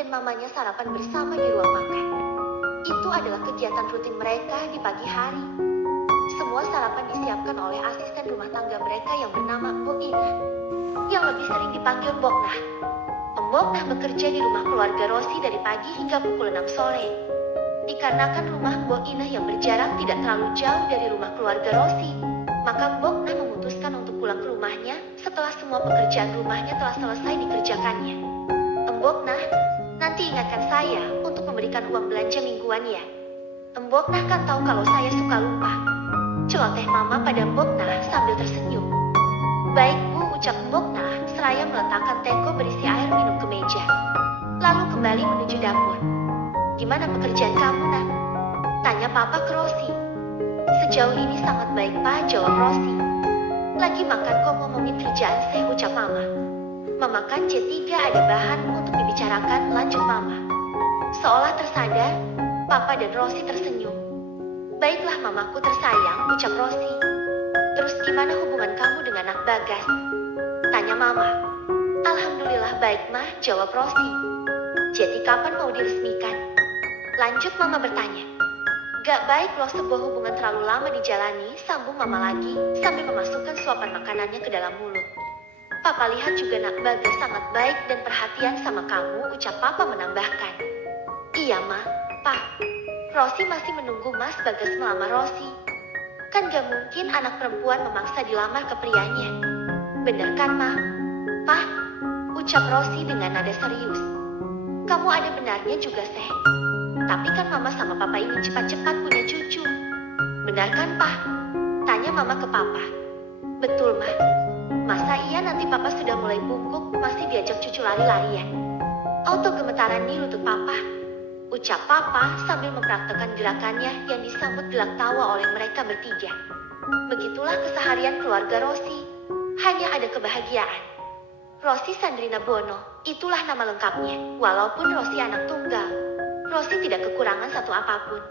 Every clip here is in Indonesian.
dan mamanya sarapan bersama di ruang makan. Itu adalah kegiatan rutin mereka di pagi hari. Semua sarapan disiapkan oleh asisten rumah tangga mereka yang bernama Mbok Inah, yang lebih sering dipanggil Mbok Nah. Mbok Nah bekerja di rumah keluarga Rosi dari pagi hingga pukul 6 sore. Dikarenakan rumah Mbok Inah yang berjarak tidak terlalu jauh dari rumah keluarga Rosi, maka Mbok Nah memutuskan untuk pulang ke rumahnya setelah semua pekerjaan rumahnya telah selesai dikerjakannya. Mbok Nah, nanti ingatkan saya untuk memberikan uang belanja mingguan ya. Mbok Nah kan tahu kalau saya suka lupa. Celoteh mama pada Mbok Nah sambil tersenyum. Baik Bu, ucap Mbok Nah seraya meletakkan teko berisi air minum ke meja. Lalu kembali menuju dapur. Gimana pekerjaan kamu, Nak? Tanya Papa ke Rosi. Sejauh ini sangat baik, Pak, jawab Rosi. Lagi makan kok ngomongin kerjaan sih, ucap Mama. Mama kan C3 ada bahan untuk dibicarakan, lanjut Mama. Seolah tersadar, Papa dan Rosi tersenyum. Baiklah mamaku tersayang, ucap Rosi. Terus gimana hubungan kamu dengan Nak Bagas? Tanya Mama. Alhamdulillah baik, Mah, jawab Rosi. Jadi kapan mau diresmikan? Lanjut Mama bertanya. Gak baik loh sebuah hubungan terlalu lama dijalani, sambung Mama lagi, sambil memasukkan suapan makanannya ke dalam mulut. Papa lihat juga Nak Bagas sangat baik dan perhatian sama kamu, ucap Papa menambahkan. Iya, Ma, Pa. Rosi masih menunggu Mas Bagas melamar Rosi. Kan gak mungkin anak perempuan memaksa dilamar ke prianya. Bener kan, Ma? Pa, ucap Rosi dengan nada serius. Kamu ada benarnya juga, Seh. Tapi kan Mama sama Papa ingin cepat-cepat punya cucu. Benar kan, Pa? Tanya Mama ke Papa. Betul, Ma. Masa iya nanti Papa sudah mulai bungkuk, masih diajak cucu lari-larian? Auto gemetaran di lutut Papa. Ucap Papa sambil mempraktekkan gerakannya yang disambut gelak tawa oleh mereka bertiga. Begitulah keseharian keluarga Rosi. Hanya ada kebahagiaan. Rosi Sandrina Bono, itulah nama lengkapnya. Walaupun Rosi anak tunggal, Rosi tidak kekurangan satu apapun.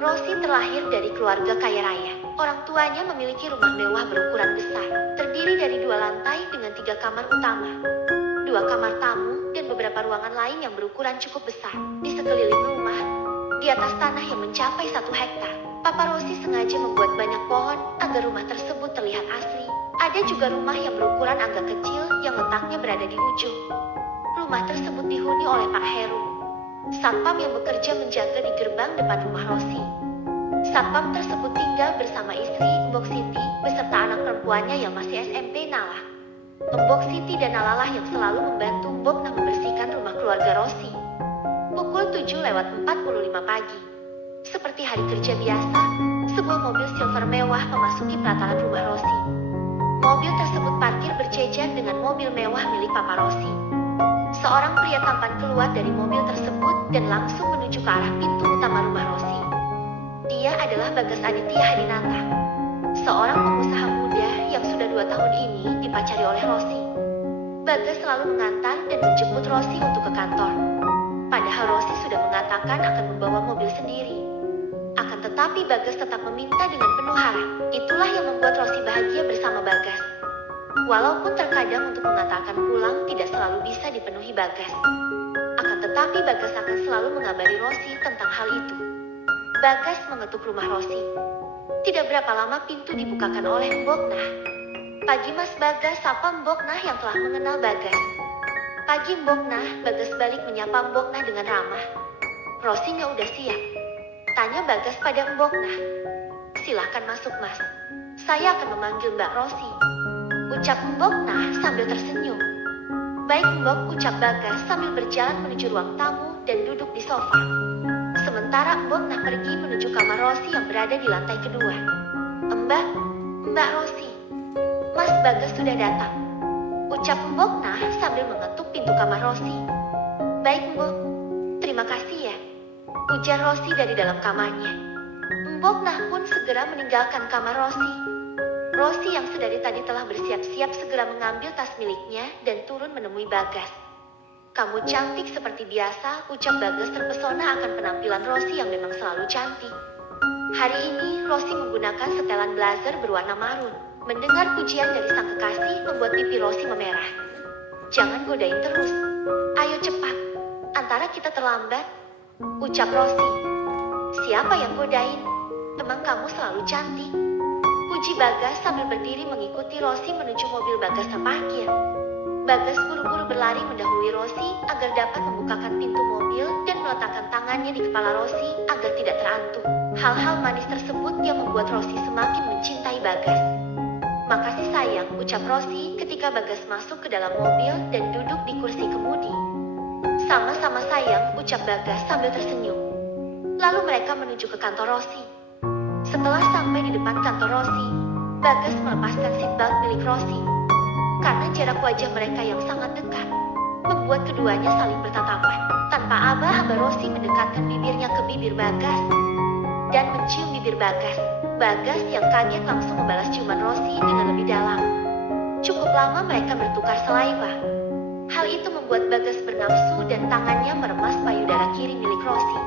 Rosi terlahir dari keluarga kaya raya. Orang tuanya memiliki rumah mewah berukuran besar, terdiri dari 2 lantai dengan 3 kamar utama, 2 kamar tamu, dan beberapa ruangan lain yang berukuran cukup besar. Di sekeliling rumah, di atas tanah yang mencapai 1 hektar, Papa Rosi sengaja membuat banyak pohon agar rumah tersebut terlihat asri. Ada juga rumah yang berukuran agak kecil yang letaknya berada di ujung. Rumah tersebut dihuni oleh Pak Heru, satpam yang bekerja menjaga di gerbang depan rumah Rosi. Satpam tersebut tinggal bersama istri, Mbok Siti, beserta anak perempuannya yang masih SMP, Nala. Mbok Siti dan Nala lah yang selalu membantu Mbok Nah membersihkan rumah keluarga Rosi. Pukul 7:45 pagi. Seperti hari kerja biasa, sebuah mobil silver mewah memasuki pelataran rumah Rosi. Mobil tersebut parkir berjejer dengan mobil mewah milik Papa Rosi. Seorang pria tampan keluar dari mobil tersebut dan langsung menuju ke arah pintu utama rumah Rosi. Dia adalah Bagas Aditya Hadinata, seorang pengusaha muda yang sudah 2 tahun ini dipacari oleh Rosi. Bagas selalu mengantar dan menjemput Rosi untuk ke kantor. Padahal Rosi sudah mengatakan akan membawa mobil sendiri. Akan tetapi Bagas tetap meminta dengan penuh harap. Itulah yang membuat Rosi bahagia bersama Bagas. Walaupun terkadang untuk mengantarkan pulang tidak selalu bisa dipenuhi Bagas. Akan tetapi Bagas akan selalu mengabari Rosi tentang hal itu. Bagas mengetuk rumah Rosi. Tidak berapa lama pintu dibukakan oleh Mbok Nah. Pagi Mas Bagas, sapa Mbok Nah yang telah mengenal Bagas. Pagi Mbok Nah, Bagas balik menyapa Mbok Nah dengan ramah. Rosinya udah siap? Tanya Bagas pada Mbok Nah. Silahkan masuk Mas. Saya akan memanggil Mbak Rosi, ucap Mbok Nah sambil tersenyum. Baik Mbok, ucap Bagas sambil berjalan menuju ruang tamu dan duduk di sofa. Sementara Mbok Nah pergi menuju kamar Rosi yang berada di lantai kedua. Mbak Rosi, Mas Bagas sudah datang, ucap Mbok Nah sambil mengetuk pintu kamar Rosi. Baik Mbok, terima kasih ya, ujar Rosi dari dalam kamarnya. Mbok Nah pun segera meninggalkan kamar Rosi. Rosi yang sedari tadi telah bersiap-siap segera mengambil tas miliknya dan turun menemui Bagas. Kamu cantik seperti biasa, ucap Bagas terpesona akan penampilan Rosi yang memang selalu cantik. Hari ini Rosi menggunakan setelan blazer berwarna marun. Mendengar pujian dari sang kekasih membuat pipi Rosi memerah. Jangan godain terus. Ayo cepat. Antar sementara kita terlambat, ucap Rosi. Siapa yang godain? Emang kamu selalu cantik? Puji Bagas sambil berdiri mengikuti Rosi menuju mobil Bagas terparkir. Bagas buru-buru berlari mendahului Rosi agar dapat membukakan pintu mobil dan meletakkan tangannya di kepala Rosi agar tidak terantuk. Hal-hal manis tersebut yang membuat Rosi semakin mencintai Bagas. Makasih sayang, ucap Rosi ketika Bagas masuk ke dalam mobil dan duduk di kursi kemudi. Sama-sama sayang, ucap Bagas sambil tersenyum. Lalu mereka menuju ke kantor Rosi. Setelah sampai di depan kantor Rosi, Bagas melepaskan seatbelt milik Rosi. Karena jarak wajah mereka yang sangat dekat, membuat keduanya saling bertatapan. Tanpa aba-aba Rosi mendekatkan bibirnya ke bibir Bagas dan mencium bibir Bagas. Bagas yang kaget langsung membalas ciuman Rosi dengan lebih dalam. Cukup lama mereka bertukar saliva. Hal itu membuat Bagas bernafsu dan tangannya meremas payudara kiri milik Rosi.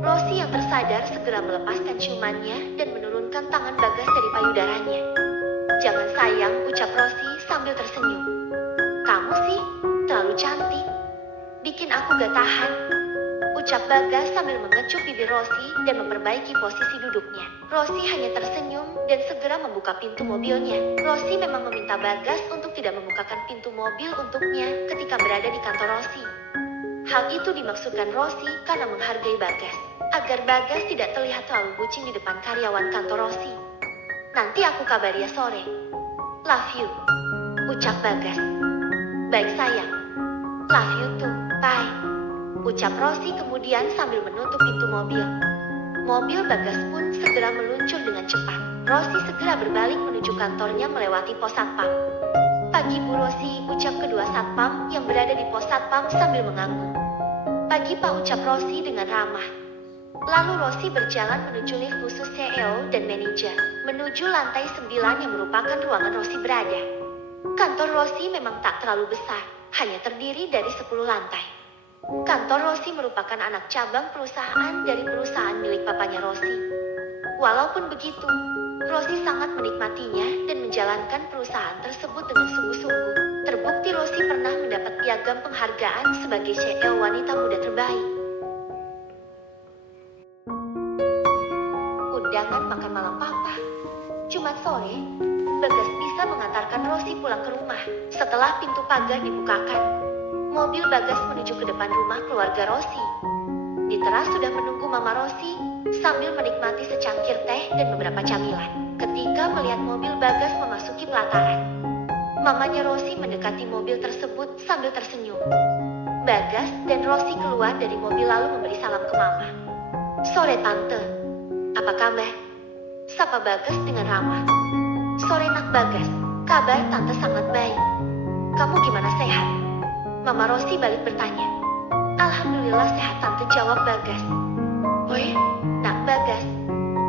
Rosi yang tersadar segera melepaskan ciumannya dan menurunkan tangan Bagas dari payudaranya. Jangan sayang, ucap Rosi sambil tersenyum. Kamu sih, terlalu cantik. Bikin aku gak tahan, ucap Bagas sambil mengecup bibir Rosi dan memperbaiki posisi duduknya. Rosi hanya tersenyum dan segera membuka pintu mobilnya. Rosi memang meminta Bagas untuk tidak membukakan pintu mobil untuknya ketika berada di kantor Rosi. Hal itu dimaksudkan Rosi karena menghargai Bagas, agar Bagas tidak terlihat terlalu bucin di depan karyawan kantor Rosi. Nanti aku kabari ya sore. Love you, ucap Bagas. Baik sayang. Love you too, bye, ucap Rosi kemudian sambil menutup pintu mobil. Mobil Bagas pun segera meluncur dengan cepat. Rosi segera berbalik menuju kantornya melewati pos satpam. Pagi Bu Rosi, ucap kedua satpam yang berada di pos satpam sambil mengangguk. Pagi Pak, ucap Rosi dengan ramah. Lalu Rosi berjalan menuju lift khusus CEO dan manajer, menuju lantai 9 yang merupakan ruangan Rosi berada. Kantor Rosi memang tak terlalu besar, hanya terdiri dari 10 lantai. Kantor Rosi merupakan anak cabang perusahaan dari perusahaan milik papanya Rosi. Walaupun begitu, Rosi sangat menikmatinya dan menjalankan perusahaan tersebut dengan sungguh-sungguh. Terbukti Rosi pernah mendapat piagam penghargaan sebagai CEO wanita muda terbaik. Undangan makan malam Papa. Jumat sore, Bagas bisa mengantarkan Rosi pulang ke rumah. Setelah pintu pagar dibukakan, mobil Bagas menuju ke depan rumah keluarga Rosi. Di teras sudah menunggu Mama Rosi sambil menikmati secangkir teh dan beberapa camilan. Ketika melihat mobil Bagas memasuki pelataran, mamanya Rosi mendekati mobil tersebut sambil tersenyum. Bagas dan Rosi keluar dari mobil lalu memberi salam ke Mama. Sore Tante, apa kabar? Sapa Bagas dengan ramah. Sore Nak Bagas, kabar Tante sangat baik. Kamu gimana, sehat? Mama Rosi balik bertanya. Alhamdulillah sehat Tante, jawab Bagas. Woi, Nak Bagas,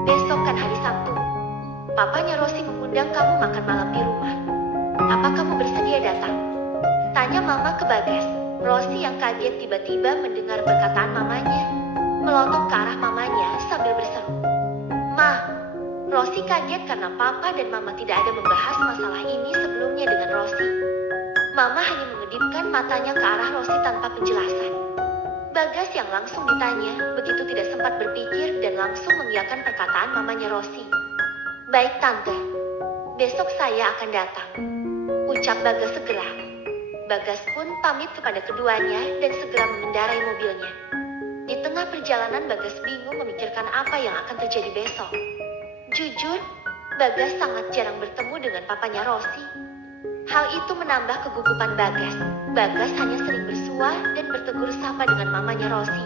besok kan hari Sabtu. Papanya Rosi mengundang kamu makan malam di rumah. Apa kamu bersedia datang? Tanya Mama ke Bagas. Rosi yang kaget tiba-tiba mendengar perkataan mamanya, melotot ke arah mamanya sambil berseru. Ma, Rosi kaget karena Papa dan Mama tidak ada membahas masalah ini sebelumnya dengan Rosi. Mama hanya mengedipkan matanya ke arah Rosi tanpa penjelasan. Bagas yang langsung ditanya, begitu tidak sempat berpikir dan langsung mengiyakan perkataan mamanya Rosi. Baik Tante, besok saya akan datang, ucap Bagas segera. Bagas pun pamit kepada keduanya dan segera mengendarai mobilnya. Di tengah perjalanan Bagas bingung memikirkan apa yang akan terjadi besok. Jujur, Bagas sangat jarang bertemu dengan papanya Rosi. Hal itu menambah kegugupan Bagas. Bagas hanya sering bersua dan bertegur sapa dengan mamanya Rosi.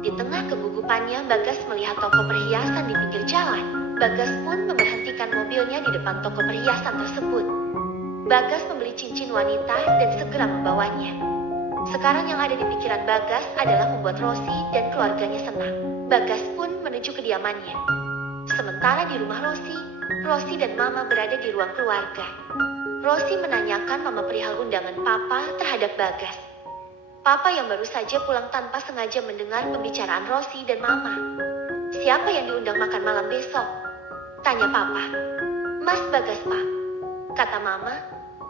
Di tengah kegugupannya, Bagas melihat toko perhiasan di pinggir jalan. Bagas pun memberhentikan mobilnya di depan toko perhiasan tersebut. Bagas membeli cincin wanita dan segera membawanya. Sekarang yang ada di pikiran Bagas adalah membuat Rosi dan keluarganya senang. Bagas pun menuju kediamannya. Sementara di rumah Rosi, Rosi dan Mama berada di ruang keluarga. Rosi menanyakan Mama perihal undangan Papa terhadap Bagas. Papa yang baru saja pulang tanpa sengaja mendengar pembicaraan Rosi dan Mama. Siapa yang diundang makan malam besok? Tanya Papa. Mas Bagas, Pak. Kata Mama,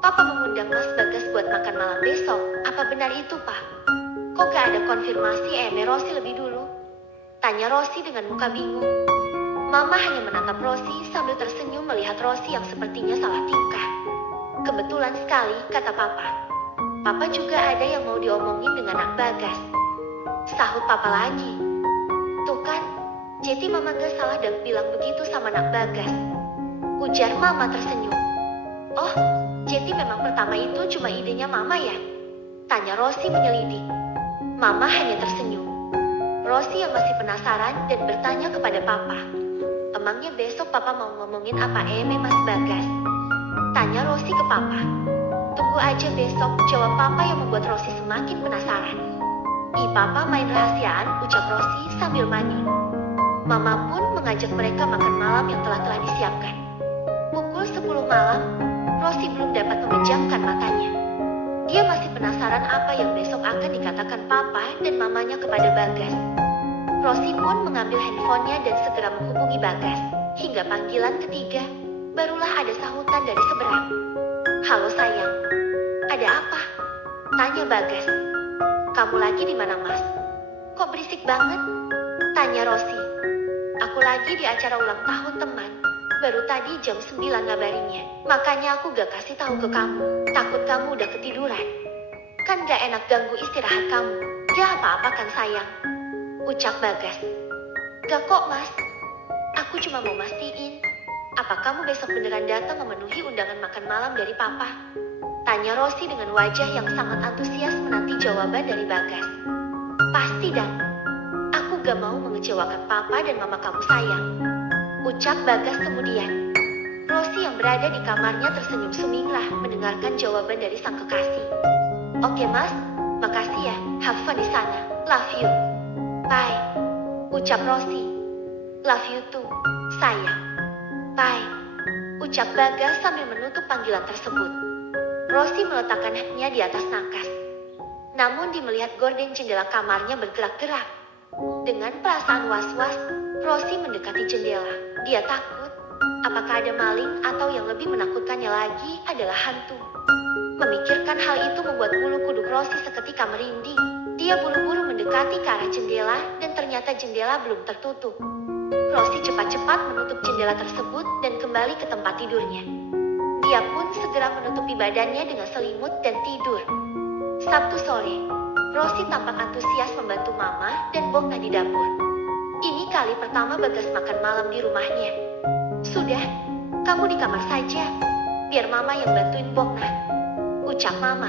Papa mengundang Mas Bagas buat makan malam besok. Apa benar itu, Pak? Kok gak ada konfirmasi Rosie lebih dulu? Tanya Rosie dengan muka bingung. Mama hanya menatap Rosie sambil tersenyum melihat Rosie yang sepertinya salah tingkah. Kebetulan sekali, kata Papa. Papa juga ada yang mau diomongin dengan Nak Bagas. Sahut Papa lagi. Tuh kan, jadi Mama gak salah dan bilang begitu sama Nak Bagas. Ujar Mama tersenyum. Oh, jadi memang pertama itu cuma idenya Mama ya? Tanya Rosie menyelidik. Mama hanya tersenyum. Rosie yang masih penasaran dan bertanya kepada Papa. Emangnya besok Papa mau ngomongin apa Mas Bagas? Tanya Rosie ke Papa. Tunggu aja besok, jawab Papa yang membuat Rosie semakin penasaran. Ih Papa main rahasiaan, ucap Rosie sambil mandi. Mama pun mengajak mereka makan malam yang telah disiapkan. Pukul 10 malam, Rosie belum dapat memejamkan matanya. Dia masih penasaran apa yang besok akan dikatakan Papa dan Mamanya kepada Bagas. Rosie pun mengambil handphonenya dan segera menghubungi Bagas. Hingga panggilan ketiga, barulah ada sahutan dari seberang. Halo sayang, ada apa? Tanya Bagas. Kamu lagi di mana Mas? Kok berisik banget? Tanya Rosie. Aku lagi di acara ulang tahun teman. Baru tadi jam 9 ngabarinnya. Makanya aku gak kasih tahu ke kamu. Takut kamu udah ketiduran. Kan gak enak ganggu istirahat kamu. Ya apa-apa kan sayang? Ucap Bagas. Gak kok Mas. Aku cuma mau mastiin. Apa kamu besok beneran datang memenuhi undangan makan malam dari Papa? Tanya Rosie dengan wajah yang sangat antusias menanti jawaban dari Bagas. Pasti dan. Aku gak mau mengecewakan Papa dan Mama kamu sayang. Ucap Bagas kemudian. Rosie yang berada di kamarnya tersenyum suminglah mendengarkan jawaban dari sang kekasih. Oke Mas, makasih ya. Have fun di sana. Love you. Bye. Ucap Rosie. Love you too, sayang. Bye. Ucap Bagas sambil menutup panggilan tersebut. Rosie meletakkan hatinya di atas nakas. Namun dia melihat gorden jendela kamarnya bergerak-gerak. Dengan perasaan was-was, Rosie mendekati jendela. Dia takut, apakah ada maling atau yang lebih menakutkannya lagi adalah hantu. Memikirkan hal itu membuat bulu kuduk Rosie seketika merinding. Dia buru-buru mendekati ke arah jendela dan ternyata jendela belum tertutup. Rosie cepat-cepat menutup jendela tersebut dan kembali ke tempat tidurnya. Dia pun segera menutupi badannya dengan selimut dan tidur. Sabtu sore, Rosie tampak antusias membantu Mama dan Bokna di dapur. Ini kali pertama Bagas makan malam di rumahnya. Sudah, kamu di kamar saja. Biar Mama yang bantuin Bokna. Ucap Mama.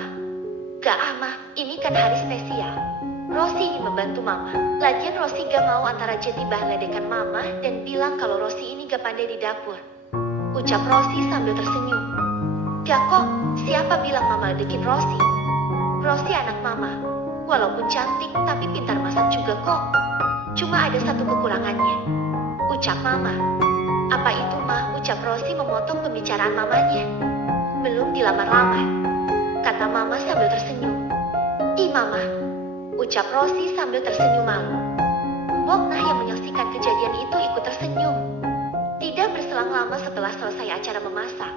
Gak Ama, ini kan hari spesial. Rosie ingin membantu Mama. Lagian Rosie gak mau antara Jetibah ledekan Mama dan bilang kalau Rosie ini gak pandai di dapur. Ucap Rosie sambil tersenyum. Gak kok, siapa bilang Mama ledekin Rosie? Rosie anak Mama. Walaupun cantik tapi pintar masak juga kok. Cuma ada satu kekurangannya. Ucap Mama. Apa itu Ma? Ucap Rosie memotong pembicaraan mamanya. Belum dilamar-lamar. Kata Mama sambil tersenyum. Ih Mama. Ucap Rosie sambil tersenyum malu. Bokna yang menyaksikan kejadian itu ikut tersenyum. Tidak berselang lama setelah selesai acara memasak,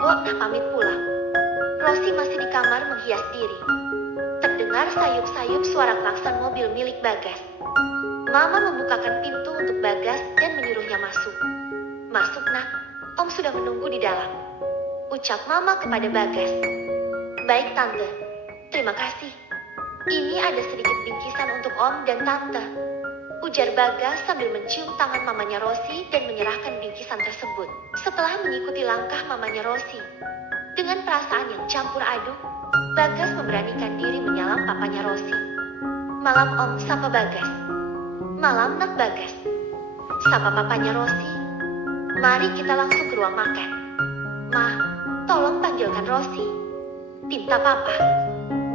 Bokna pamit pulang. Rosie masih di kamar menghias diri. Terdengar sayup-sayup suara klakson mobil milik Bagas. Mama membukakan pintu untuk Bagas dan menyuruhnya masuk. Masuk nak, Om sudah menunggu di dalam. Ucap Mama kepada Bagas. Baik Tante, terima kasih. Ini ada sedikit bingkisan untuk Om dan Tante. Ujar Bagas sambil mencium tangan mamanya Rosie dan menyerahkan bingkisan tersebut. Setelah mengikuti langkah mamanya Rosie, dengan perasaan yang campur aduk, Bagas memberanikan diri menyalam papanya Rosie. Malam Om, sapa Bagas. Malam Nak Bagas. Sapa papanya Rosie. Mari kita langsung ke ruang makan. Ma, tolong panggilkan Rosie. Pinta Papa.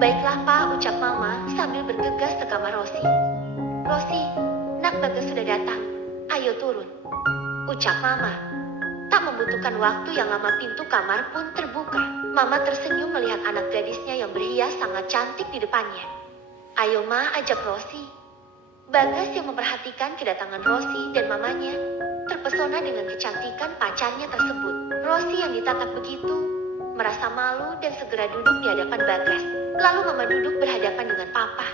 Baiklah Pak, ucap Mama sambil bergegas ke kamar Rosie. Rosie, Nak Bagas sudah datang. Ayo turun. Ucap Mama. Tak membutuhkan waktu yang lama pintu kamar pun terbuka. Mama tersenyum melihat anak gadisnya yang berhias sangat cantik di depannya. Ayo Ma, ajak Rosie. Bagas yang memperhatikan kedatangan Rosie dan mamanya terpesona dengan kecantikan pacarnya tersebut. Rosie yang ditatap begitu merasa malu dan segera duduk di hadapan Bagas. Lalu Mama duduk berhadapan dengan Papa.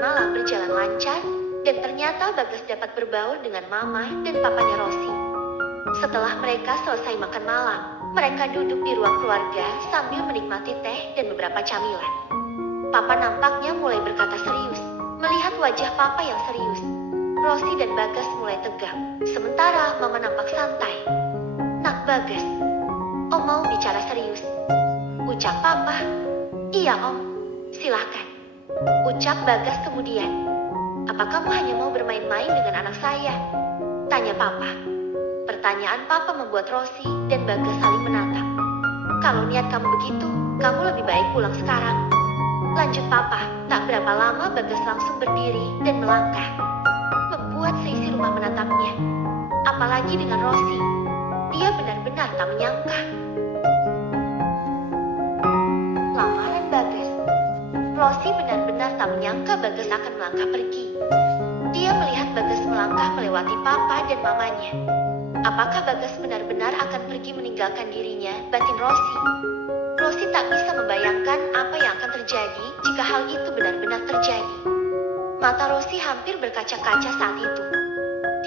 malam berjalan lancar, dan ternyata Bagas dapat berbaur dengan Mama dan Papanya Rosi. Setelah mereka selesai makan malam, mereka duduk di ruang keluarga sambil menikmati teh dan beberapa camilan. Papa nampaknya mulai berkata serius. Melihat wajah Papa yang serius, Rosi dan Bagas mulai tegang. Sementara Mama nampak santai. "Nak Bagas, Om mau bicara serius," ucap Papa. "Iya Om, silakan," ucap Bagas kemudian. "Apa kamu hanya mau bermain-main dengan anak saya?" tanya Papa. Pertanyaan Papa membuat Rosi dan Bagas saling menatap. "Kalau niat kamu begitu, kamu lebih baik pulang sekarang," lanjut Papa. Tak berapa lama Bagas langsung berdiri dan melangkah, membuat seisi rumah menatapnya. Apalagi dengan Rosi, dia benar-benar tak menyangka. Lamaran Bagas. Rosi benar-benar tak menyangka Bagas akan melangkah pergi. Dia melihat Bagas melangkah melewati Papa dan Mamanya. Apakah Bagas benar-benar akan pergi meninggalkan dirinya, batin Rosi? Rosi tak bisa membayangkan apa yang akan terjadi jika hal itu benar-benar terjadi. Mata Rosi hampir berkaca-kaca saat itu.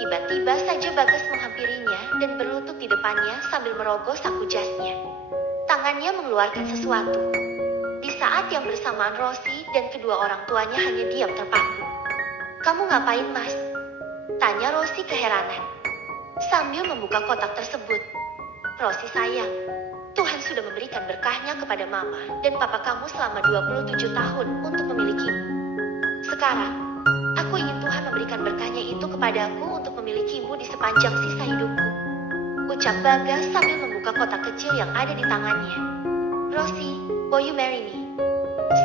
Tiba-tiba saja Bagas menghampirinya dan berlutut di depannya sambil merogoh saku jasnya. Tangannya mengeluarkan sesuatu. Di saat yang bersamaan Rosi dan kedua orang tuanya hanya diam terpaku. "Kamu ngapain, Mas?" tanya Rosi keheranan, sambil membuka kotak tersebut. "Rosi sayang, Tuhan sudah memberikan berkahnya kepada Mama dan Papa kamu selama 27 tahun untuk memilikimu. Sekarang, aku ingin Tuhan memberikan berkahnya itu kepadaku untuk memilikimu di sepanjang sisa hidupku," ucap Bagas sambil membuka kotak kecil yang ada di tangannya. "Rosi, will you marry me?"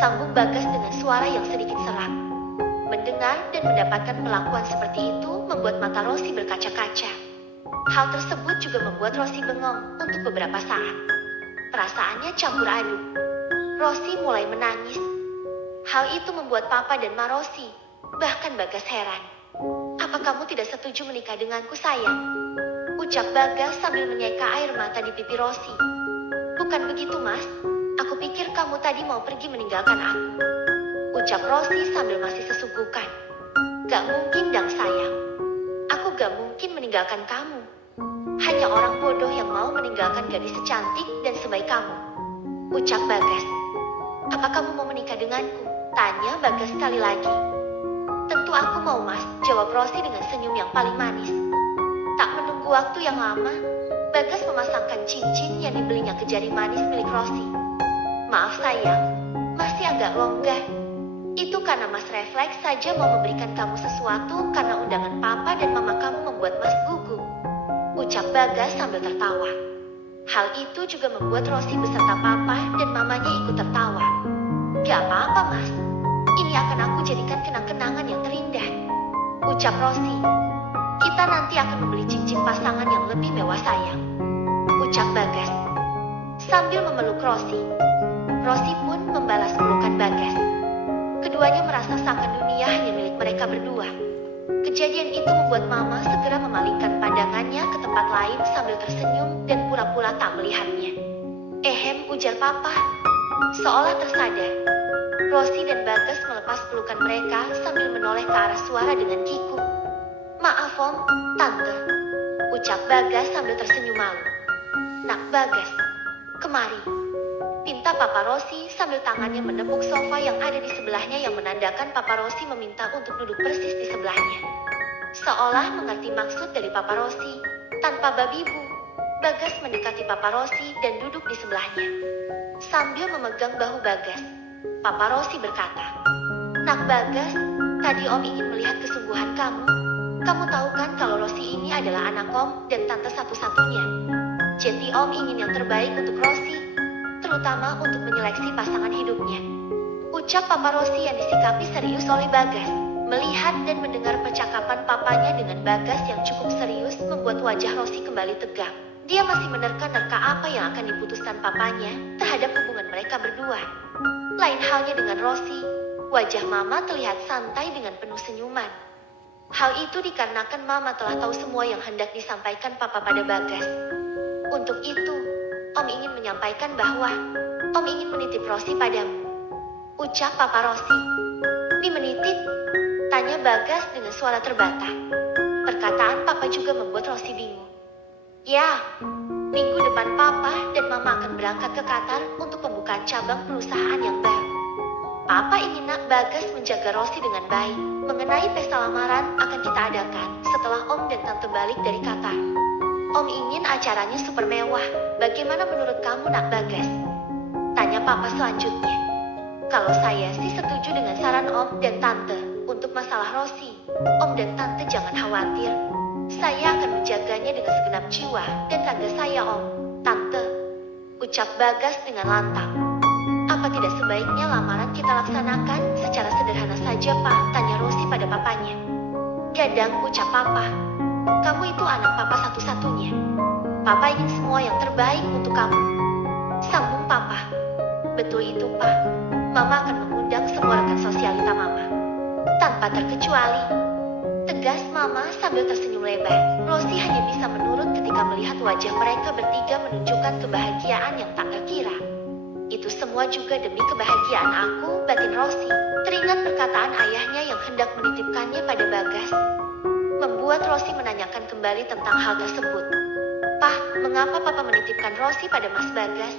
sambung Bagas dengan suara yang sedikit serak. Mendengar dan mendapatkan perlakuan seperti itu membuat mata Rosi berkaca-kaca. Hal tersebut juga membuat Rosi bengong untuk beberapa saat. Perasaannya campur aduk. Rosi mulai menangis. Hal itu membuat Papa dan Ma Rosi, bahkan Bagas heran. "Apa kamu tidak setuju menikah denganku, sayang?" ucap Bagas sambil menyeka air mata di pipi Rosi. "Bukan begitu, Mas. Aku pikir kamu tadi mau pergi meninggalkan aku," ucap Rosi sambil masih sesugukan. "Gak mungkin dang sayang. Aku gak mungkin meninggalkan kamu. Hanya orang bodoh yang mau meninggalkan gadis secantik dan sebaik kamu," ucap Bagas. "Apa kamu mau menikah denganku?" tanya Bagas sekali lagi. "Tentu aku mau, Mas," jawab Rosi dengan senyum yang paling manis. Tak menunggu waktu yang lama, Bagas memasangkan cincin yang dibelinya ke jari manis milik Rosi. "Maaf sayang, masih agak longgar. Itu karena Mas refleks saja mau memberikan kamu sesuatu karena undangan Papa dan Mama kamu membuat Mas gugup," ucap Bagas sambil tertawa. Hal itu juga membuat Rosi beserta Papa dan Mamanya ikut tertawa. "Gak apa-apa, Mas. Ini akan aku jadikan kenang-kenangan yang terindah," ucap Rosi. "Kita nanti akan membeli cincin pasangan yang lebih mewah, sayang," ucap Bagas sambil memeluk Rosi. Rosi pun membalas pelukan Bagas. Keduanya merasa seakan dunia hanya milik mereka berdua. Kejadian itu membuat Mama segera memalingkan pandangannya ke tempat lain sambil tersenyum dan pura-pura tak melihatnya. "Ehem," ujar Papa, seolah tersadar. Rosi dan Bagas melepas pelukan mereka sambil menoleh ke arah suara dengan kikuk. "Maaf Om, Tante," ucap Bagas sambil tersenyum malu. "Nak Bagas, kemari," pinta Papa Rosi sambil tangannya menepuk sofa yang ada di sebelahnya yang menandakan Papa Rosi meminta untuk duduk persis di sebelahnya. Seolah mengerti maksud dari Papa Rosi, tanpa babi bu, Bagas mendekati Papa Rosi dan duduk di sebelahnya. Sambil memegang bahu Bagas, Papa Rosi berkata, "Nak Bagas, tadi Om ingin melihat kesungguhan kamu. Kamu tahu kan kalau Rosi ini adalah anak Om dan tante satu-satunya. Jadi Om ingin yang terbaik untuk Rosi, terutama untuk menyeleksi pasangan hidupnya," ucap Papa Rosi yang disikapi serius oleh Bagas. Melihat dan mendengar percakapan papanya dengan Bagas yang cukup serius membuat wajah Rosi kembali tegang. Dia masih menerka-nerka apa yang akan diputuskan papanya terhadap hubungan mereka berdua. Lain halnya dengan Rosi, wajah Mama terlihat santai dengan penuh senyuman. Hal itu dikarenakan Mama telah tahu semua yang hendak disampaikan Papa pada Bagas. "Untuk itu, Om ingin menyampaikan bahwa Om ingin menitip Rosi padamu," ucap Papa Rosi. "Dimenitip?" Bagas dengan suara terbata. Perkataan papa juga membuat Rosi bingung. Ya, minggu depan papa dan mama akan berangkat ke Qatar untuk pembukaan cabang perusahaan yang baru. Papa ingin Nak Bagas menjaga Rosi dengan baik. Mengenai pesta lamaran akan kita adakan setelah Om dan Tante balik dari Qatar. Om ingin acaranya super mewah. Bagaimana menurut kamu Nak Bagas? Tanya papa selanjutnya. Kalau saya sih setuju dengan saran Om dan Tante. Untuk masalah Rosi, Om dan Tante jangan khawatir. Saya akan menjaganya dengan segenap jiwa dan raga saya Om, Tante. Ucap Bagas dengan lantang. Apa tidak sebaiknya lamaran kita laksanakan secara sederhana saja Pak? Tanya Rosi pada papanya. Gadang, ucap papa. Kamu itu anak papa satu-satunya. Papa ingin semua yang terbaik untuk kamu. Sambung papa. Betul itu Pak. Mama akan mengundang semua rekan sosialita Mama. Tanpa terkecuali. Tegas Mama sambil tersenyum lebar. Rosi hanya bisa menurut ketika melihat wajah mereka bertiga menunjukkan kebahagiaan yang tak terkira. Itu semua juga demi kebahagiaan aku, batin Rosi. Teringat perkataan ayahnya yang hendak menitipkannya pada Bagas. Membuat Rosi menanyakan kembali tentang hal tersebut. Pah, mengapa papa menitipkan Rosi pada Mas Bagas?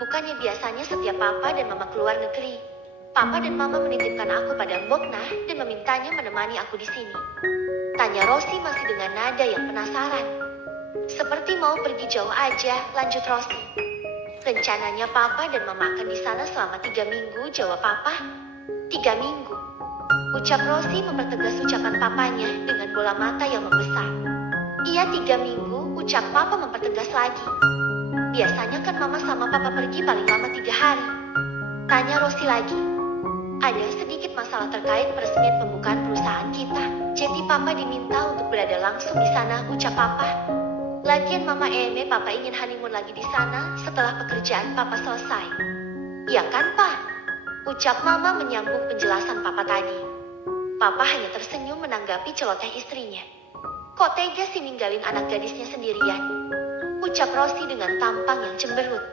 Bukannya biasanya setiap papa dan mama keluar negeri. Papa dan mama menitipkan aku pada Mbok Nah dan memintanya menemani aku di sini. Tanya Rosi masih dengan nada yang penasaran. Seperti mau pergi jauh aja, lanjut Rosi. Rencananya papa dan mama akan di sana selama 3 minggu, jawab papa. 3 minggu. Ucap Rosi mempertegas ucapan papanya dengan bola mata yang membesar. Iya 3 minggu, ucap papa mempertegas lagi. Biasanya kan mama sama papa pergi paling lama 3 hari. Tanya Rosi lagi. Ada sedikit masalah terkait peresmian pembukaan perusahaan kita. Jadi papa diminta untuk berada langsung di sana, ucap papa. Lagian mama papa ingin honeymoon lagi di sana setelah pekerjaan papa selesai. Ya kan Pak? Ucap mama menyambung penjelasan papa tadi. Papa hanya tersenyum menanggapi celoteh istrinya. Kok tega sih ninggalin anak gadisnya sendirian? Ucap Rosi dengan tampang yang cemberut.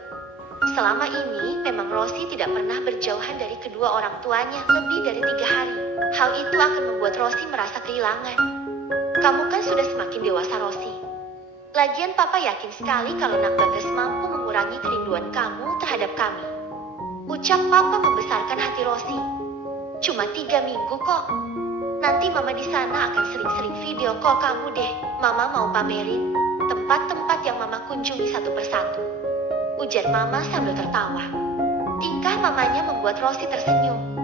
Selama ini memang Rosi tidak pernah berjauhan dari kedua orang tuanya lebih dari 3 hari. Hal itu akan membuat Rosi merasa kehilangan. Kamu kan sudah semakin dewasa Rosi. Lagian papa yakin sekali kalau Nak Bagas mampu mengurangi kerinduan kamu terhadap kami. Ucap papa membesarkan hati Rosi. Cuma 3 minggu kok. Nanti mama di sana akan sering-sering video call kamu deh. Mama mau pamerin tempat-tempat yang mama kunjungi satu persatu. Ujar mama sambil tertawa. Tingkah mamanya membuat Rosi tersenyum.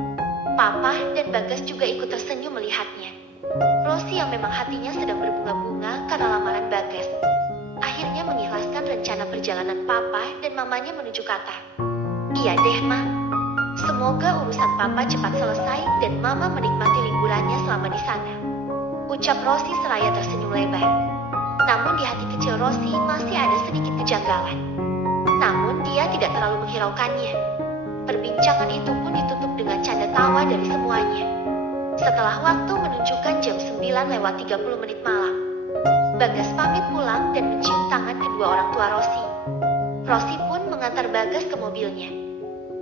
Papa dan Bagas juga ikut tersenyum melihatnya. Rosi yang memang hatinya sedang berbunga-bunga karena lamaran Bagas, akhirnya mengikhlaskan rencana perjalanan papa dan mamanya menuju Qatar. Iya deh Ma. Semoga urusan papa cepat selesai dan mama menikmati liburannya selama di sana. Ucap Rosi seraya tersenyum lebar. Namun di hati kecil Rosi masih ada sedikit kejanggalan. Namun dia tidak terlalu menghiraukannya. Perbincangan itu pun ditutup dengan canda tawa dari semuanya. Setelah waktu menunjukkan jam 9:30 malam, Bagas pamit pulang dan mencium tangan kedua orang tua Rosi. Rosi pun mengantar Bagas ke mobilnya.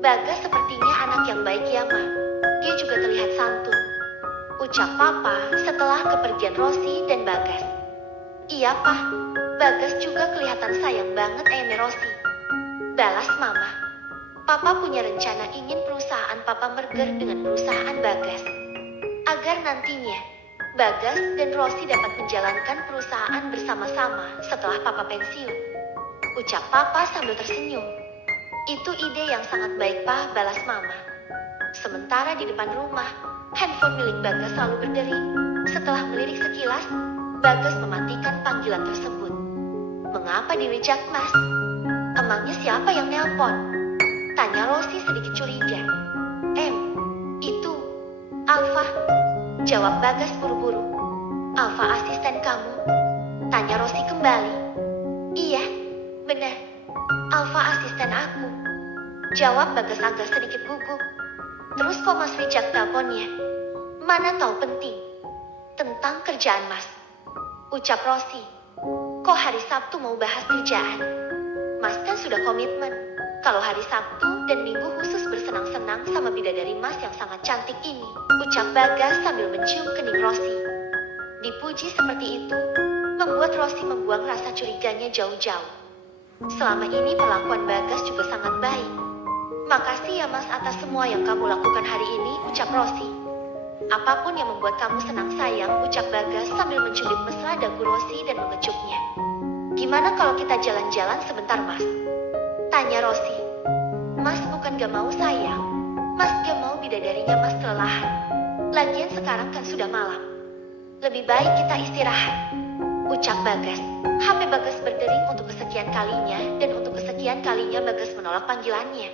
Bagas sepertinya anak yang baik ya Ma. Dia juga terlihat santun. Ucap papa setelah kepergian Rosi dan Bagas. Iya Pak, Bagas juga kelihatan sayang banget Rosi. Balas mama. Papa punya rencana ingin perusahaan papa merger dengan perusahaan Bagas. Agar nantinya, Bagas dan Rosi dapat menjalankan perusahaan bersama-sama setelah papa pensiun. Ucap papa sambil tersenyum. Itu ide yang sangat baik Pak, balas mama. Sementara di depan rumah, handphone milik Bagas selalu berdering. Setelah melirik sekilas, Bagas mematikan panggilan tersebut. Mengapa di-reject Mas? Emangnya siapa yang nelpon? Tanya Rosi sedikit curiga. Itu Alfa. Jawab Bagas buru-buru. Alfa asisten kamu? Tanya Rosi kembali. Iya, benar. Alfa asisten aku. Jawab Bagas agak sedikit gugup. Terus kok Mas reject teleponnya? Mana tahu penting. Tentang kerjaan Mas. Ucap Rosi. Kok hari Sabtu mau bahas kerjaan? Mas kan sudah komitmen. Kalau hari Sabtu dan minggu khusus bersenang-senang sama bidadari Mas yang sangat cantik ini, ucap Bagas sambil mencium kening Rosi. Dipuji seperti itu, membuat Rosi membuang rasa curiganya jauh-jauh. Selama ini perlakuan Bagas juga sangat baik. Makasih ya Mas atas semua yang kamu lakukan hari ini, ucap Rosi. Apapun yang membuat kamu senang sayang, ucap Bagas sambil mencubit mesra dagu Rosi dan mengecupnya. Gimana kalau kita jalan-jalan sebentar Mas? Tanya Rosi. Mas bukan gak mau sayang. Mas gak mau bidadarinya Mas kelelahan. Lagian sekarang kan sudah malam. Lebih baik kita istirahat, ucap Bagas. HP Bagas berdering untuk kesekian kalinya dan untuk kesekian kalinya Bagas menolak panggilannya.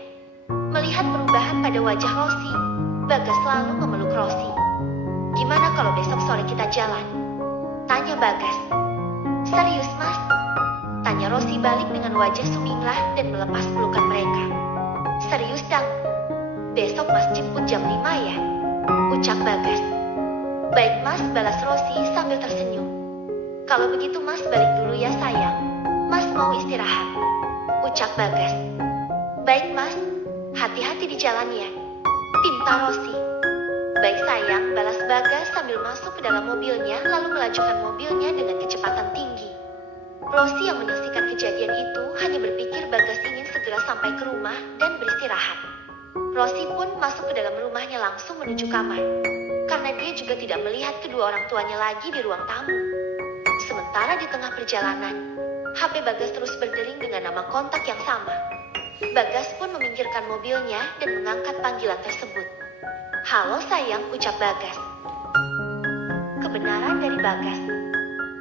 Melihat perubahan pada wajah Rosi, Bagas lalu memeluk Rosi. Gimana kalau besok sore kita jalan? Tanya Bagas. Serius Mas? Tanya Rosi balik dengan wajah suminglah dan melepas pelukan mereka. Serius Dang? Besok Mas jemput jam 5 ya? Ucap Bagas. Baik Mas, balas Rosi sambil tersenyum. Kalau begitu Mas balik dulu ya sayang. Mas mau istirahat, ucap Bagas. Baik Mas, hati-hati di jalan ya, pinta Rosi. Baik sayang, balas Bagas sambil masuk ke dalam mobilnya lalu melajukan mobilnya dengan kecepatan tinggi. Rosi yang menyaksikan kejadian itu hanya berpikir Bagas ingin segera sampai ke rumah dan beristirahat. Rosi pun masuk ke dalam rumahnya langsung menuju kamar, karena dia juga tidak melihat kedua orang tuanya lagi di ruang tamu. Sementara di tengah perjalanan, HP Bagas terus berdering dengan nama kontak yang sama. Bagas pun meminggirkan mobilnya dan mengangkat panggilan tersebut. Halo sayang, ucap Bagas. Kebenaran dari Bagas.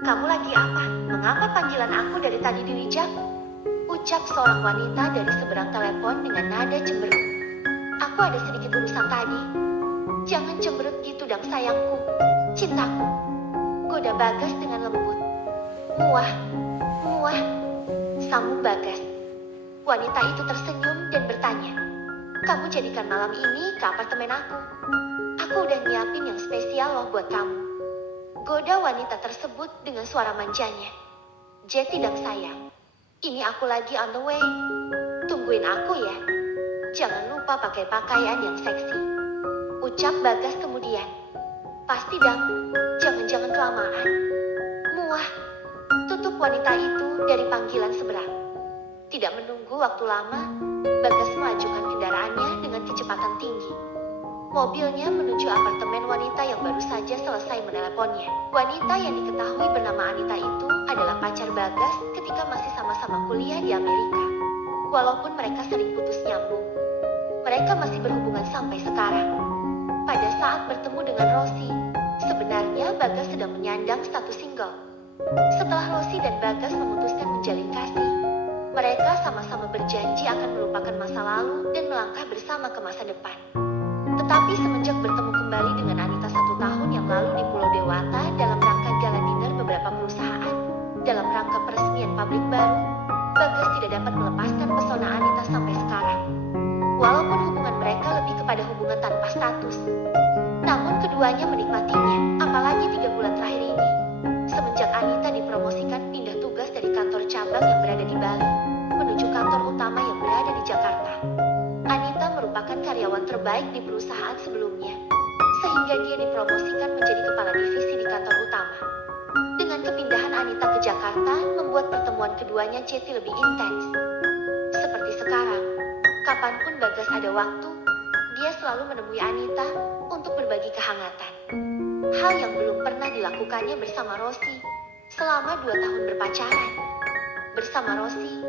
Kamu lagi apa? Mengapa panggilan aku dari tadi dirijak? Ucap seorang wanita dari seberang telepon dengan nada cemberut. Aku ada sedikit urusan tadi. Jangan cemberut gitu dong sayangku, cintaku, goda Bagas dengan lembut. Muah, muah, sambung Bagas. Wanita itu tersenyum dan bertanya, kamu jadikan malam ini ke apartemen aku. Aku udah nyiapin yang spesial loh buat kamu. Goda wanita tersebut dengan suara manjanya. Jeti dan sayang, ini aku lagi on the way. Tungguin aku ya. Jangan lupa pakai pakaian yang seksi, ucap Bagas kemudian. Pasti dong, jangan-jangan kelamaan. Muah, tutup wanita itu dari panggilan seberang. Tidak menunggu waktu lama, Bagas melajukan kendaraannya dengan kecepatan tinggi. Mobilnya menuju apartemen wanita yang baru saja selesai meneleponnya. Wanita yang diketahui bernama Anita itu adalah pacar Bagas ketika masih sama-sama kuliah di Amerika. Walaupun mereka sering putus nyambung, mereka masih berhubungan sampai sekarang. Pada saat bertemu dengan Rosi, sebenarnya Bagas sedang menyandang status single. Setelah Rosi dan Bagas memutuskan menjalin kasih, mereka sama-sama berjanji akan melupakan masa lalu dan melangkah bersama ke masa depan. Tetapi semenjak bertemu kembali dengan Anita 1 tahun yang lalu di Pulau Dewata dalam rangka gala dinner beberapa perusahaan, dalam rangka peresmian pabrik baru, Bagas tidak dapat melepaskan pesona Anita sampai sekarang. Walaupun hubungan mereka lebih kepada hubungan tanpa status, namun keduanya menikmatinya, apalagi 3 bulan terakhir ini. Semenjak Anita dipromosikan pindah tugas dari kantor cabang yang berada di Bali, menuju kantor utama yang berada di Jakarta. Anita merupakan karyawan terbaik di perusahaan sebelumnya, sehingga dia dipromosikan menjadi kepala divisi di kantor utama. Dengan kepindahan Anita ke Jakarta, membuat pertemuan keduanya jadi lebih intens. Seperti sekarang, kapanpun Bagas ada waktu, dia selalu menemui Anita untuk berbagi kehangatan. Hal yang belum pernah dilakukannya bersama Rosi selama 2 tahun berpacaran. Bersama Rosi,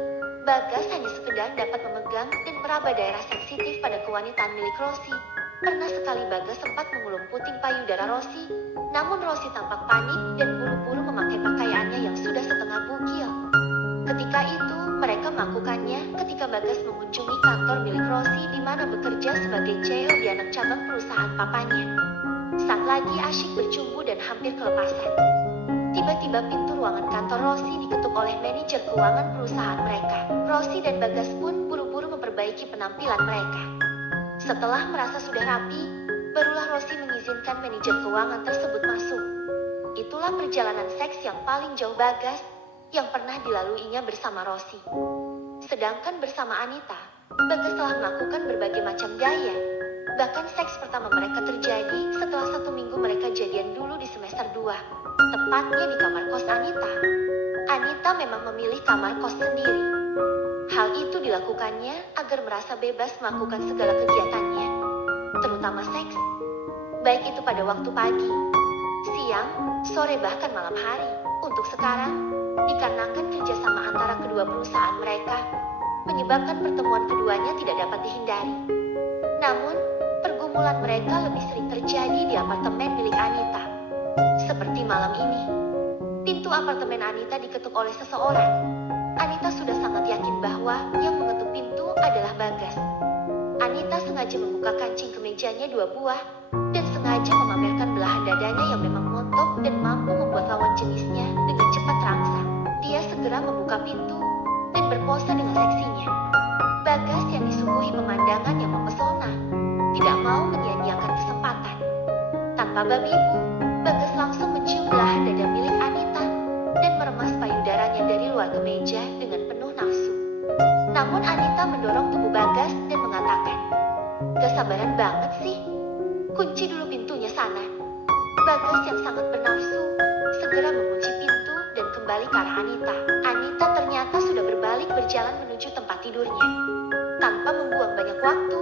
Bagas hanya sekedar dapat memegang dan meraba daerah sensitif pada kewanitaan milik Rosi. Pernah sekali Bagas sempat mengulum puting payudara Rosi, namun Rosi tampak panik dan buru-buru memakai pakaiannya yang sudah setengah bugil. Ketika itu, mereka melakukannya ketika Bagas mengunjungi kantor milik Rosi di mana bekerja sebagai CEO di anak cabang perusahaan papanya. Saat lagi asyik bercumbu dan hampir kelepasan, tiba-tiba pintu ruangan kantor Rosi diketuk oleh manajer keuangan perusahaan mereka. Rosi dan Bagas pun buru-buru memperbaiki penampilan mereka. Setelah merasa sudah rapi, barulah Rosi mengizinkan manajer keuangan tersebut masuk. Itulah perjalanan seks yang paling jauh Bagas yang pernah dilaluinya bersama Rosi. Sedangkan bersama Anita, Bagas telah melakukan berbagai macam gaya. Bahkan seks pertama mereka terjadi setelah 1 minggu mereka jadian dulu di semester 2. Tepatnya di kamar kos Anita. Anita memang memilih kamar kos sendiri. Hal itu dilakukannya agar merasa bebas melakukan segala kegiatannya, terutama seks. Baik itu pada waktu pagi, siang, sore bahkan malam hari. Untuk sekarang, dikarenakan kerjasama antara kedua perusahaan mereka, menyebabkan pertemuan keduanya tidak dapat dihindari. Namun, pergumulan mereka lebih sering terjadi di apartemen milik Anita. Seperti malam ini, pintu apartemen Anita diketuk oleh seseorang. Anita sudah sangat yakin bahwa yang mengetuk pintu adalah Bagas. Anita sengaja membuka kancing kemejanya 2 buah, dan sengaja memamerkan belahan dadanya yang memang montok dan mampu membuat lawan jenisnya dengan cepat terangsang. Dia segera membuka pintu dan berpose dengan seksinya. Bagas yang disuguhi pemandangan yang mempesona, tidak mau menyia-nyiakan kesempatan. Tanpa babi ibu, Bagas langsung mencium belahan dada milik Anita dan meremas payudaranya dari luar kemeja dengan penuh nafsu. Namun Anita mendorong tubuh Bagas dan mengatakan, "Gak sabaran banget sih. Kunci dulu pintunya sana." Bagas yang sangat bernafsu segera mengunci pintu dan kembali ke arah Anita. Anita ternyata sudah berbalik berjalan menuju tempat tidurnya. Tanpa membuang banyak waktu,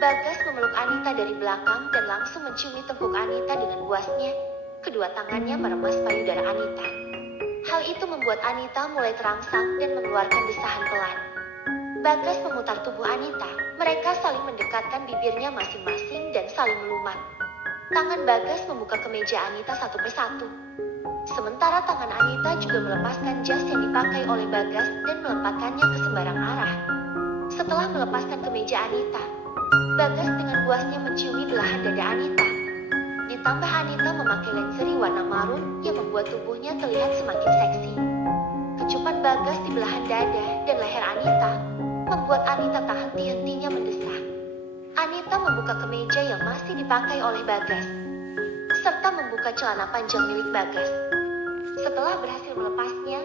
Bagas memeluk Anita dari belakang dan langsung menciumi tengkuk Anita dengan buasnya. Kedua tangannya meremas payudara Anita. Hal itu membuat Anita mulai terangsang dan mengeluarkan desahan pelan. Bagas memutar tubuh Anita. Mereka saling mendekatkan bibirnya masing-masing dan saling melumat. Tangan Bagas membuka kemeja Anita satu persatu. Sementara tangan Anita juga melepaskan jas yang dipakai oleh Bagas dan melepaskannya ke sembarang arah. Setelah melepaskan kemeja Anita, Bagas dengan buasnya menciumi belahan dada Anita. Ditambah Anita memakai lingerie warna marun yang membuat tubuhnya terlihat semakin seksi. Kecupan Bagas di belahan dada dan leher Anita membuat Anita tak henti-hentinya mendesah. Anita membuka kemeja yang masih dipakai oleh Bagas, serta membuka celana panjang milik Bagas. Setelah berhasil melepasnya,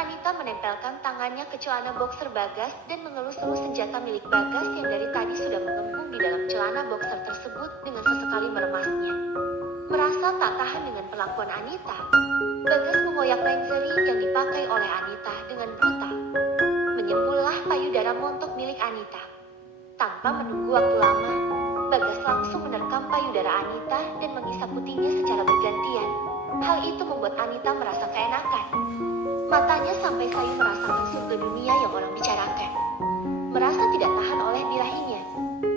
Anita menempelkan tangannya ke celana boxer Bagas dan mengelus-elus senjata milik Bagas yang dari tadi sudah mengembung di dalam celana boxer tersebut dengan sesekali meremasnya. Merasa tak tahan dengan perlakuan Anita, Bagas mengoyak lingerie yang dipakai oleh Anita dengan brutal. Menyembullah payudara montok milik Anita. Tanpa menunggu waktu lama, Bagas langsung menerkam payudara Anita dan menghisap putingnya secara bergantian. Hal itu membuat Anita merasa keenakan. Matanya sampai sayu merasakan surga dunia yang orang bicarakan. Merasa tidak tahan oleh birahinya,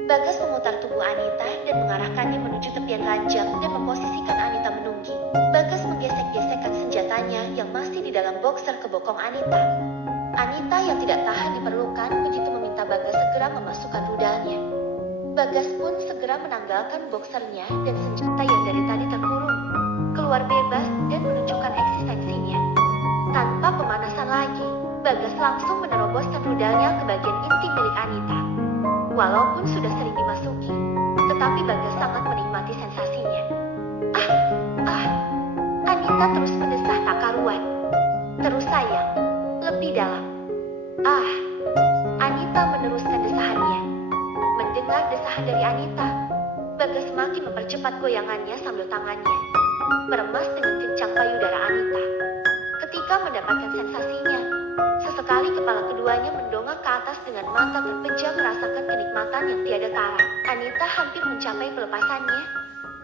Bagas memutar tubuh Anita dan mengarahkannya menuju tepian ranjang dan memposisikan Anita menungging. Bagas menggesek-gesekkan senjatanya yang masih di dalam boxer ke bokong Anita. Anita yang tidak tahan diperlukan begitu meminta Bagas segera memasukkan rudalnya. Bagas pun segera menanggalkan boxernya dan senjata yang dari tadi terkurung keluar bebas dan menunjukkan eksistensinya. Tanpa pemanasan lagi, Bagas langsung meneroboskan rudalnya ke bagian inti milik Anita. Walaupun sudah sering dimasuki, tetapi Bagas sangat menikmati sensasinya. Anita terus mendesah tak karuan. Terus sayang, lebih dalam. Anita meneruskan desahannya. Mendengar desahan dari Anita, Bagas semakin mempercepat goyangannya sambil tangannya meremas dengan kencang payudara Anita. Ketika mendapatkan sensasinya, sesekali kepala keduanya mendongak ke atas dengan mata terpejam merasakan kenikmatan yang tiada tara. Anita hampir mencapai pelepasannya.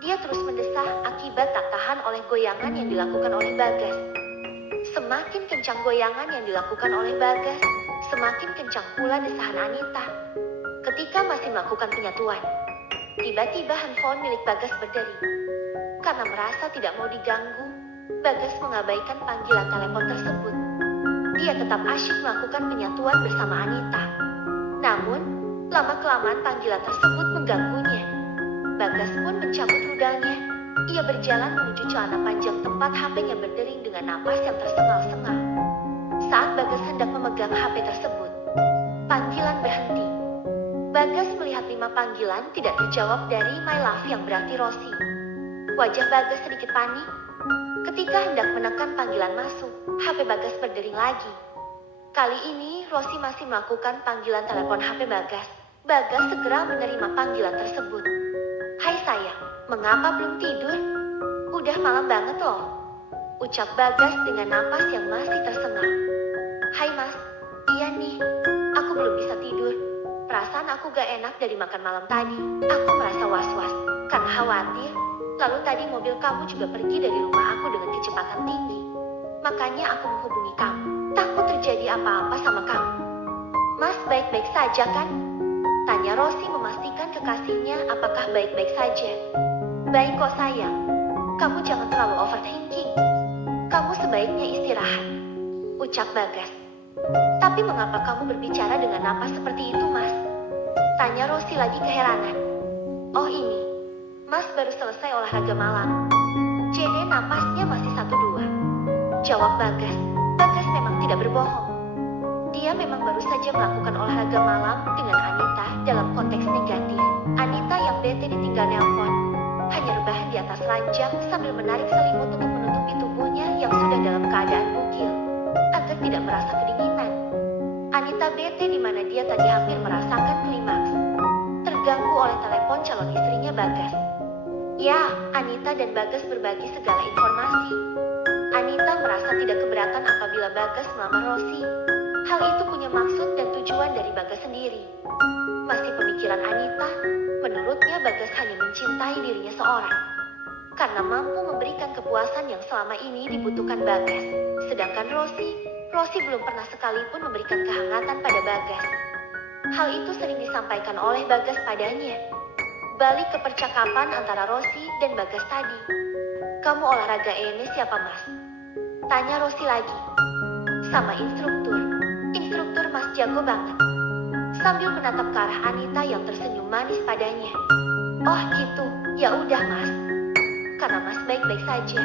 Dia terus mendesah akibat tak tahan oleh goyangan yang dilakukan oleh Bagas. Semakin kencang goyangan yang dilakukan oleh Bagas, semakin kencang pula desahan Anita. Ketika masih melakukan penyatuan, tiba-tiba handphone milik Bagas berdering. Karena merasa tidak mau diganggu, Bagas mengabaikan panggilan telepon tersebut. Dia tetap asyik melakukan penyatuan bersama Anita. Namun, lama-kelamaan panggilan tersebut mengganggunya. Bagas pun mencabut rudalnya. Ia berjalan menuju celana panjang tempat HP-nya berdering dengan napas yang tersengal-sengal. Saat Bagas hendak memegang HP tersebut, panggilan berhenti. Bagas melihat 5 panggilan tidak terjawab dari My Love yang berarti Rosie. Wajah Bagas sedikit panik. Ketika hendak menekan panggilan masuk, HP Bagas berdering lagi. Kali ini Rosi masih melakukan panggilan telepon HP Bagas. Bagas segera menerima panggilan tersebut. "Hai sayang, mengapa belum tidur? Udah malam banget loh," ucap Bagas dengan napas yang masih tersengal. "Hai mas, iya nih, aku belum bisa tidur. Perasaan aku gak enak dari makan malam tadi. Aku merasa was-was, karena khawatir. Lalu tadi mobil kamu juga pergi dari rumah aku dengan kecepatan tinggi. Makanya aku menghubungi kamu. Takut terjadi apa-apa sama kamu." "Mas baik-baik saja kan?" tanya Rosi memastikan kekasihnya apakah baik-baik saja. "Baik kok sayang. Kamu jangan terlalu overthinking. Kamu sebaiknya istirahat," ucap Bagas. "Tapi mengapa kamu berbicara dengan napas seperti itu, Mas?" tanya Rosi lagi keheranan. "Oh ini, Mas baru selesai olahraga malam. Jadi napasnya masih 1-2," jawab Bagas. Bagas memang tidak berbohong. Dia memang baru saja melakukan olahraga malam dengan Anita dalam konteks negatif. Anita yang bete ditinggal nelpon, hanya rebahan di atas ranjang sambil menarik selimut untuk menutupi tubuhnya yang sudah dalam keadaan bugil, agar tidak merasa kedinginan. Anita bete di mana dia tadi hampir merasakan klimaks. Terganggu oleh telepon calon istrinya Bagas. Ya, Anita dan Bagas berbagi segala informasi. Anita merasa tidak keberatan apabila Bagas melamar Rosi. Hal itu punya maksud dan tujuan dari Bagas sendiri. Masih pemikiran Anita, menurutnya Bagas hanya mencintai dirinya seorang, karena mampu memberikan kepuasan yang selama ini dibutuhkan Bagas. Sedangkan Rosi belum pernah sekalipun memberikan kehangatan pada Bagas. Hal itu sering disampaikan oleh Bagas padanya. Balik ke percakapan antara Rosi dan Bagas tadi. "Kamu olahraga ini siapa mas?" tanya Rosi lagi. "Sama instruktur. Instruktur mas jago banget," sambil menatap ke arah Anita yang tersenyum manis padanya. "Oh gitu, ya udah mas. Karena mas baik-baik saja,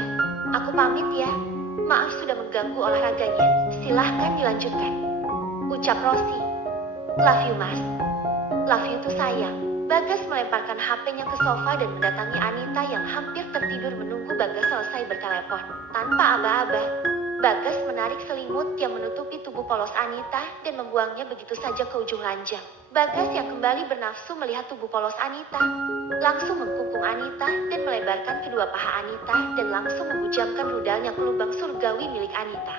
aku pamit ya. Maaf sudah mengganggu olahraganya. Silahkan dilanjutkan," ucap Rosi. "Love you mas." "Love you too sayang." Bagas melemparkan HP-nya ke sofa dan mendatangi Anita yang hampir tertidur menunggu Bagas selesai bertelepon. Tanpa aba-aba, Bagas menarik selimut yang menutupi tubuh polos Anita dan membuangnya begitu saja ke ujung ranjang. Bagas yang kembali bernafsu melihat tubuh polos Anita, langsung mengkungkung Anita dan melebarkan kedua paha Anita dan langsung membujamkan rudalnya ke lubang surgawi milik Anita.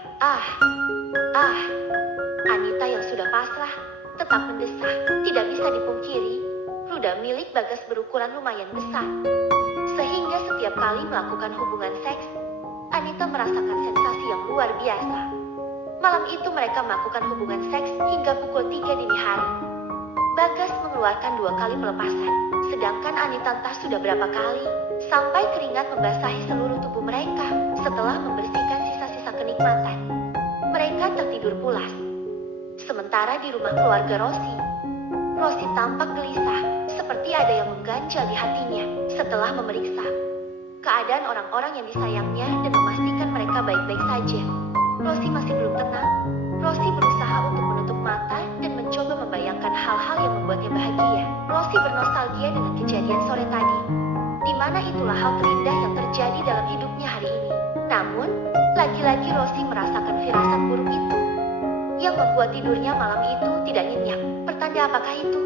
Anita yang sudah pasrah, tetap mendesah. Tidak bisa dipungkiri, rudal milik Bagas berukuran lumayan besar. Sehingga setiap kali melakukan hubungan seks, Anita merasakan sensasi yang luar biasa. Malam itu mereka melakukan hubungan seks hingga pukul 3 dini hari. Bagas mengeluarkan 2 kali pelepasan, sedangkan Anita entah sudah berapa kali, sampai keringat membasahi seluruh tubuh mereka. Setelah membersihkan sisa-sisa kenikmatan, mereka tertidur pulas. Sementara di rumah keluarga Rosi tampak gelisah, seperti ada yang mengganjal di hatinya. Setelah memeriksa keadaan orang-orang yang disayangnya dan memastikan mereka baik-baik saja, Rosi masih belum tenang. Rosi berusaha untuk menutup mata dan mencoba membayangkan hal-hal yang membuatnya bahagia. Rosi bernostalgia dengan kejadian sore tadi, di mana itulah hal terindah yang terjadi dalam hidupnya hari ini. Namun, lagi-lagi Rosi merasakan firasat buruk itu, yang membuat tidurnya malam itu tidak nyenyak. Pertanda apakah itu?